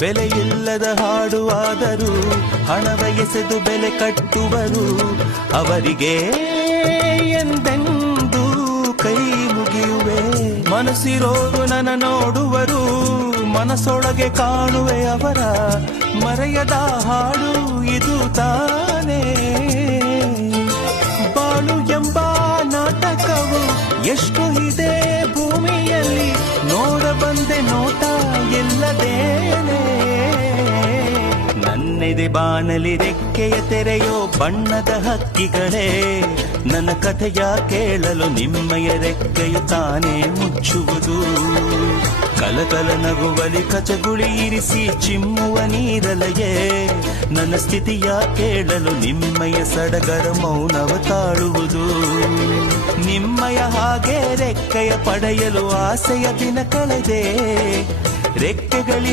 ಬೆಲೆಯಿಲ್ಲದ ಹಾಡುವಾದರೂ ಹಣವ ಎಸೆದು ಬೆಲೆ ಕಟ್ಟುವರು. ಅವರಿಗೆ ಎಂದೆಂದೂ ಕೈ ಮುಗಿಯುವೆ. ಮನಸ್ಸಿರೋರು ನನ್ನ ನೋಡುವರು, ಮನಸ್ಸೊಳಗೆ ಕಾಣುವೆ ಅವರ ಮರೆಯದ ಹಾಡು ಇದು ತಾನೇ. ಬಾಳು ಎಂಬ ನಾಟಕವು ಎಷ್ಟು ಇದೆ ಭೂಮಿಯಲ್ಲಿ, ನೋಡ ಬಂದೆ ನೋಟ ಎಲ್ಲದೇನೆ. ನನ್ನೆದೆ ಬಾನಲಿ ರೆಕ್ಕೆಯ ತೆರೆಯೋ ಬಣ್ಣದ ಹಕ್ಕಿಗಳೇ, ನನ್ನ ಕಥೆಯ ಕೇಳಲು ನಿಮ್ಮಯ ರೆಕ್ಕೆಯು ತಾನೇ ಮುಚ್ಚುವುದು. ಕಲಕಲ ನಗುವಲಿ ಕಚಗುಳಿ ಇರಿಸಿ ಚಿಮ್ಮುವ ನೀರಲೆಯೇ, ನನ್ನ ಸ್ಥಿತಿಯ ಕೇಳಲು ನಿಮ್ಮಯ ಸಡಗರ ಮೌನವ ತಾಳುವುದು. ನಿಮ್ಮಯ ಹಾಗೆ ರೆಕ್ಕೆಯ ಪಡೆಯಲು ಆಸೆಯ ದಿನ ಕಳೆದೆ. ರೆಕ್ಕೆಗಳಿ